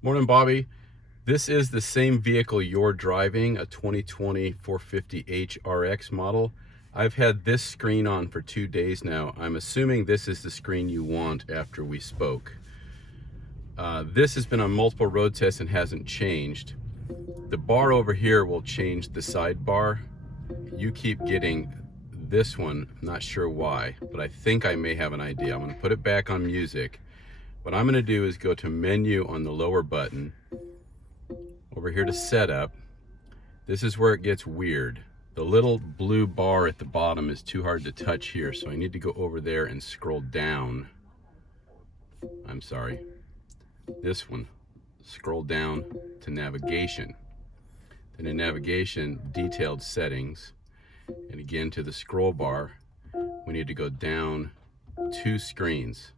Morning, Bobby. This is the same vehicle you're driving, a 2020 450h RX model. I've had this screen on for 2 days now. I'm assuming this is the screen you want after we spoke. This has been on multiple road tests and hasn't changed. The bar over here will change the sidebar. You keep getting this one, I'm not sure why, but I think I may have an idea. I'm gonna put it back on music. What I'm gonna do is go to menu on the lower button, over here to setup. This is where it gets weird. The little blue bar at the bottom is too hard to touch here, so I need to go over there and scroll down. I'm sorry, this one. Scroll down to navigation. Then in navigation, detailed settings. And again to the scroll bar, we need to go down 2 screens.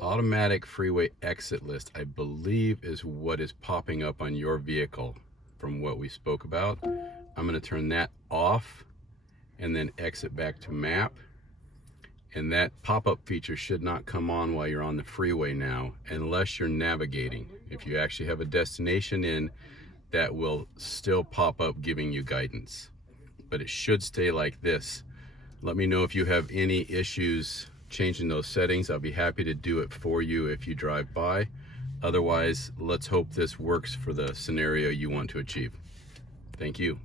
Automatic freeway exit list, I believe, is what is popping up on your vehicle from what we spoke about. I'm going to turn that off and then exit back to map. And that pop-up feature should not come on while you're on the freeway now, unless you're navigating. If you actually have a destination in, that will still pop up giving you guidance. But it should stay like this. Let me know if you have any issues changing those settings. I'll be happy to do it for you if you drive by. Otherwise, let's hope this works for the scenario you want to achieve. Thank you.